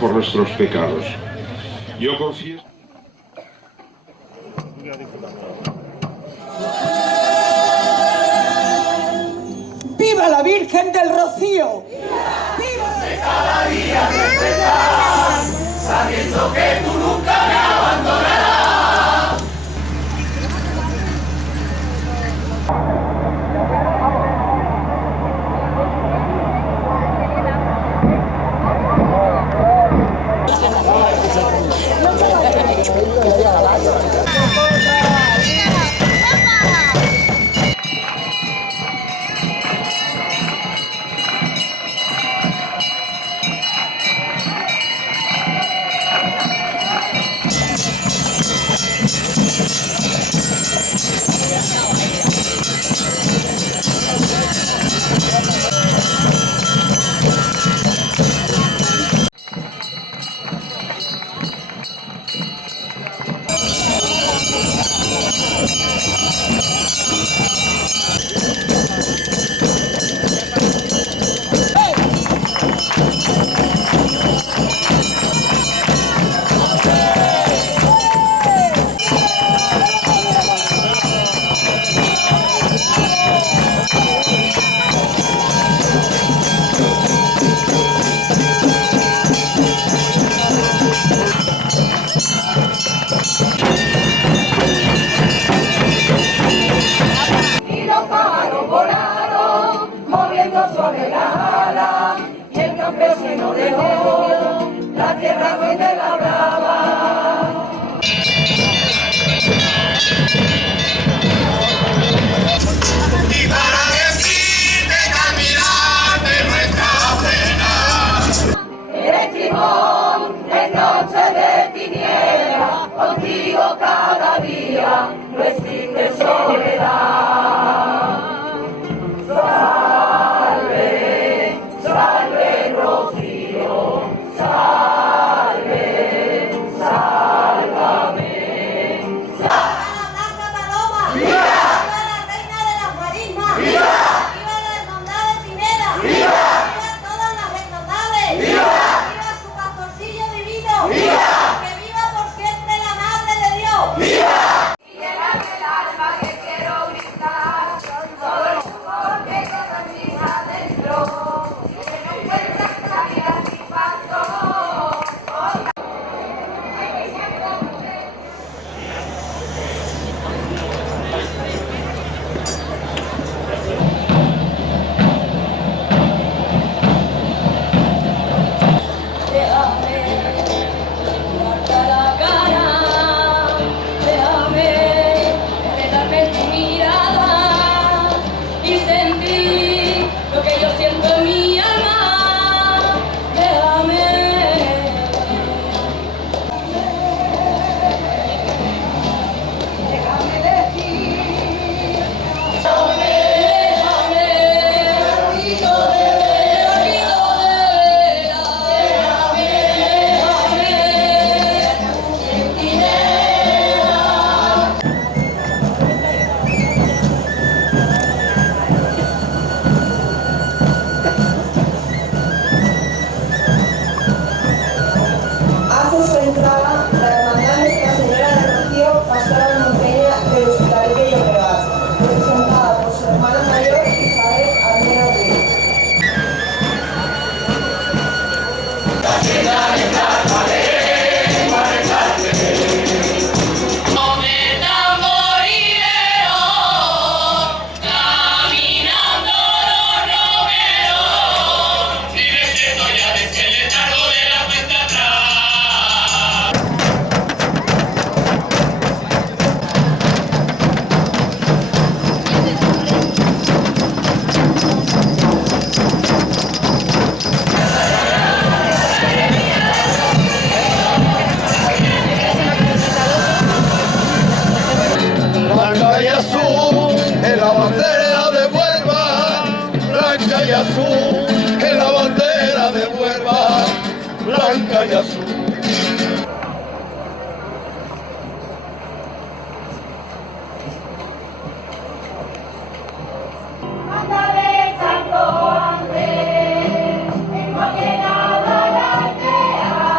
por nuestros pecados. Yo confieso. ¡Viva la Virgen del Rocío! ¡Viva! De cada día despertar, sabiendo que tú nunca me abandonarás. Suave la ala, y el campesino dejó la tierra donde labraba. Y para decirte caminar de nuestra pena, eres timón en noche de tiniebla, contigo cada día no existe soledad. y azul, en la bandera de Huelva, blanca y azul. Ándale, Santo Andrés, en cualquier lado la aldea.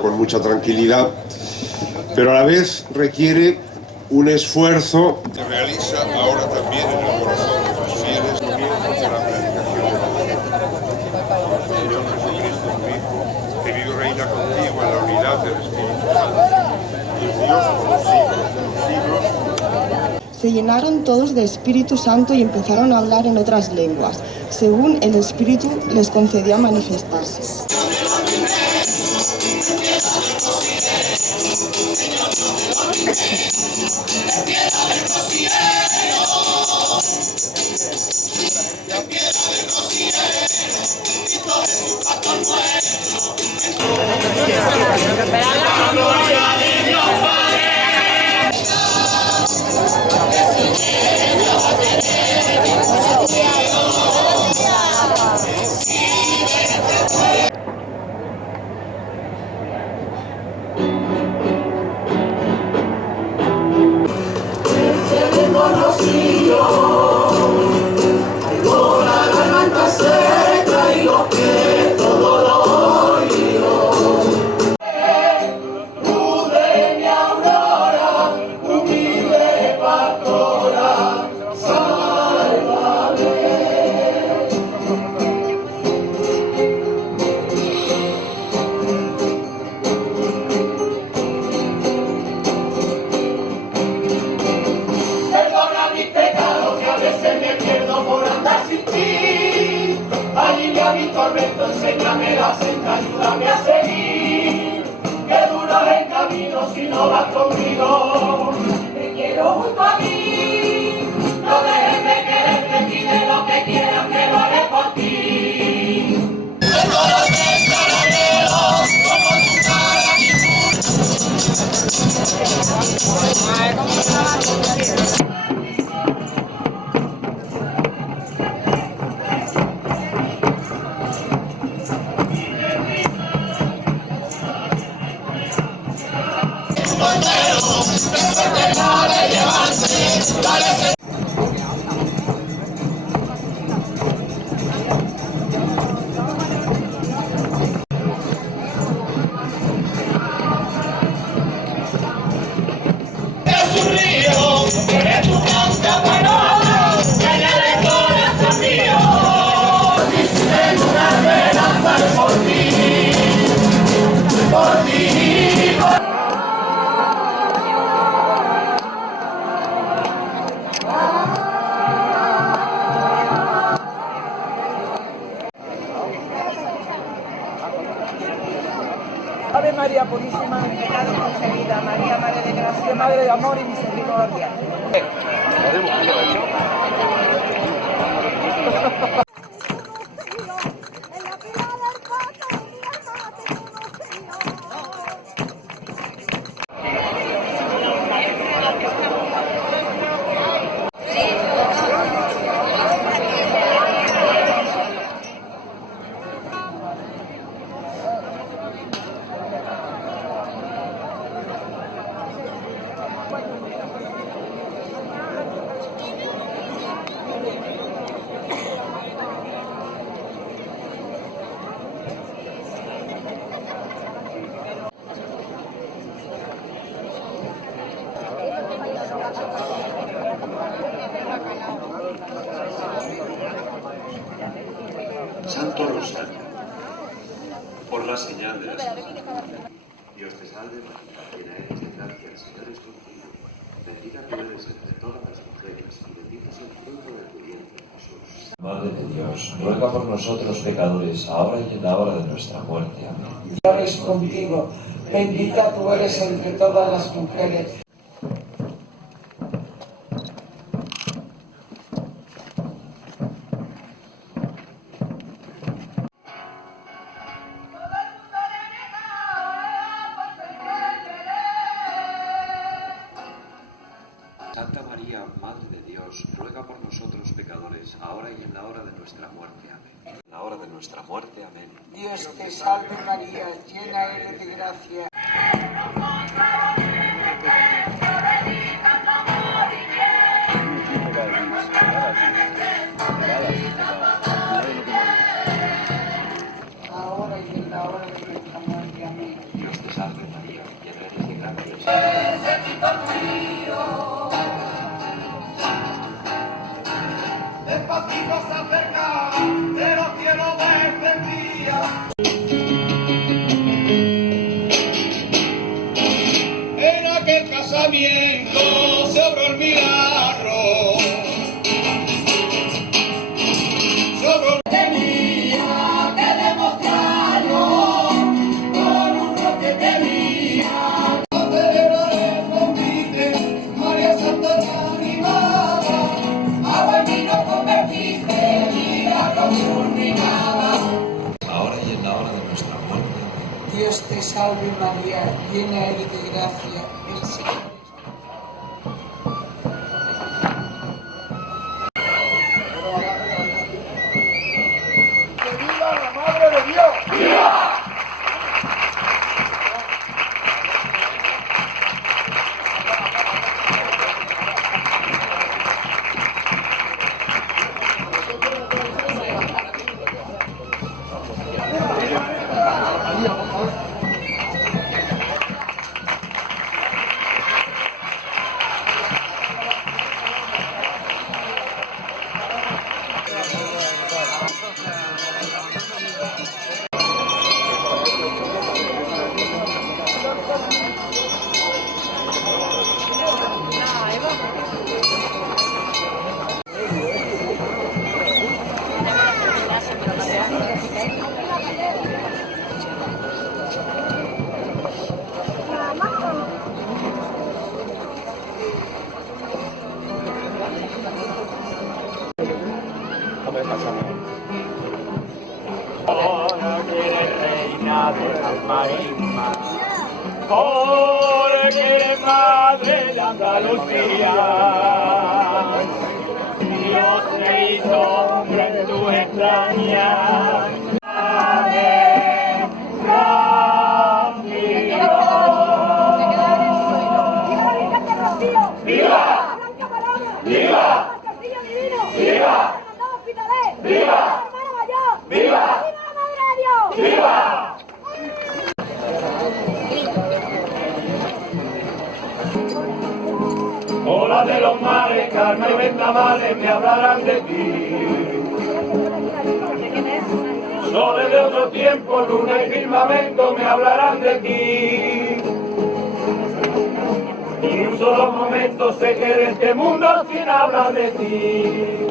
Con mucha tranquilidad, pero a la vez requiere un esfuerzo. Se realiza ahora también en el corazón de los fieles comienza la predicación del Evangelio. Señor Jesucristo, tu Hijo, que vive y reina contigo en la unidad del Espíritu Santo, y es Dios por los siglos de los siglos. Se llenaron todos de Espíritu Santo y empezaron a hablar en otras lenguas, según el Espíritu les concedía manifestarse. Enséñame la senda, ayúdame a seguir, que duro es el camino si no vas conmigo. Te quiero junto a mí, no dejes de quererme, pide lo que quieras, que lo haré por ti. Ave María Purísima, sin pecado concebida, María, Madre de Gracia, Madre de Amor y Misericordia. Santo Rosario, por la señal de la salud. Dios te salve María, llena eres de gracia, el Señor es contigo. Bendita tú eres entre todas las mujeres y bendito es el fruto de tu vientre, Jesús. Madre de Dios, ruega por nosotros pecadores, ahora y en la hora de nuestra muerte. Amén. Señor es contigo, bendita tú eres entre todas las mujeres. Santa María, Madre de Dios, ruega por nosotros pecadores, ahora y en la hora de nuestra muerte. Amén. En la hora de nuestra muerte. Amén. Dios te salve María, llena eres de gracia. ahora y en la hora de nuestra muerte. Amén. Dios te salve María, llena eres de gracia. Despacito se acerca de los cielos desde el día. En aquel casamiento se obró el milagro. Se obró el... Tenía que demostrarlo con un roque tenía. A celebrar el convite, María Santa animada. Agua y vino convertiste, milagro culminaba. Ahora y en la hora de nuestra muerte. Dios te salve María, llena eres de gracia, el Señor es ¡Viva la Madre de Dios! ¡Viva! Ahora quiere reina de las marismas, ahora quiere madre de Andalucía. Dios se hizo hombre en tu extraña. ¡Viva! ¡Viva! ¡Viva! ¡Viva! ¡Viva! ¡Viva! Olas de los mares, calma y vendavales me hablarán de ti. Soles de otro tiempo, luna y firmamento me hablarán de ti. Y un solo momento sé que de este mundo sin hablar de ti.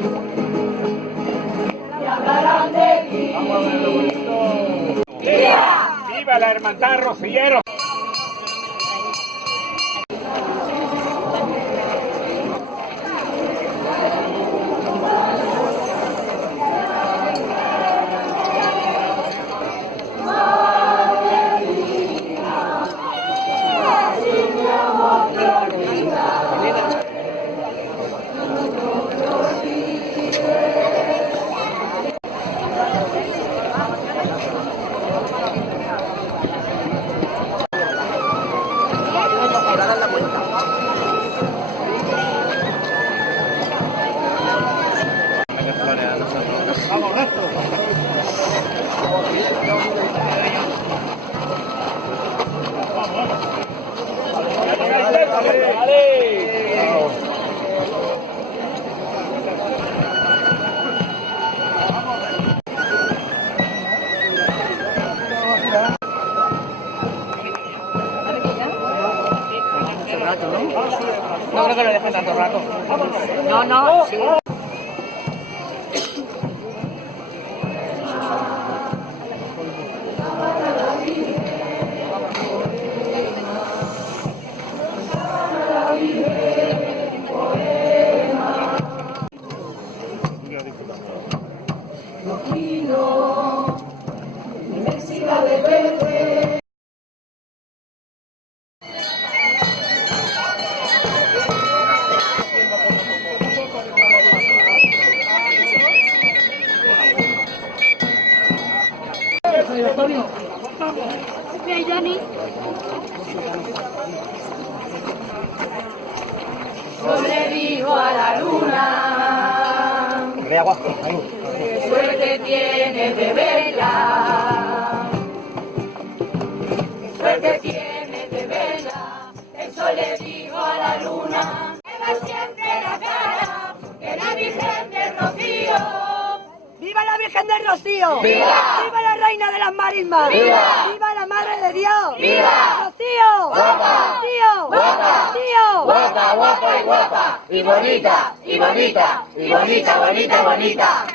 Y hablarán de ti. Vamos a verlo bonito. ¡Viva! ¡Viva la hermandad rociero! No creo que lo deje tanto rato. No, no. Sí. Inmensidad de verde. Sobrevivo a la luna. de agua. ¡Qué suerte tienes de verla! ¡Qué suerte tienes de verla! El sol le dijo a la luna: lleva siempre la cara de la Virgen del Rocío. ¡Viva la Virgen del Rocío! ¡Viva! ¡Viva la Reina de las Marismas! ¡Viva! ¡Viva la Madre de Dios! ¡Viva! ¡Rocío! ¡Guapa! ¡Rocío! ¡Guapa! ¡Rocío! ¡Guapa, guapa y guapa! ¡Y bonita, y bonita, y bonita, bonita, bonita!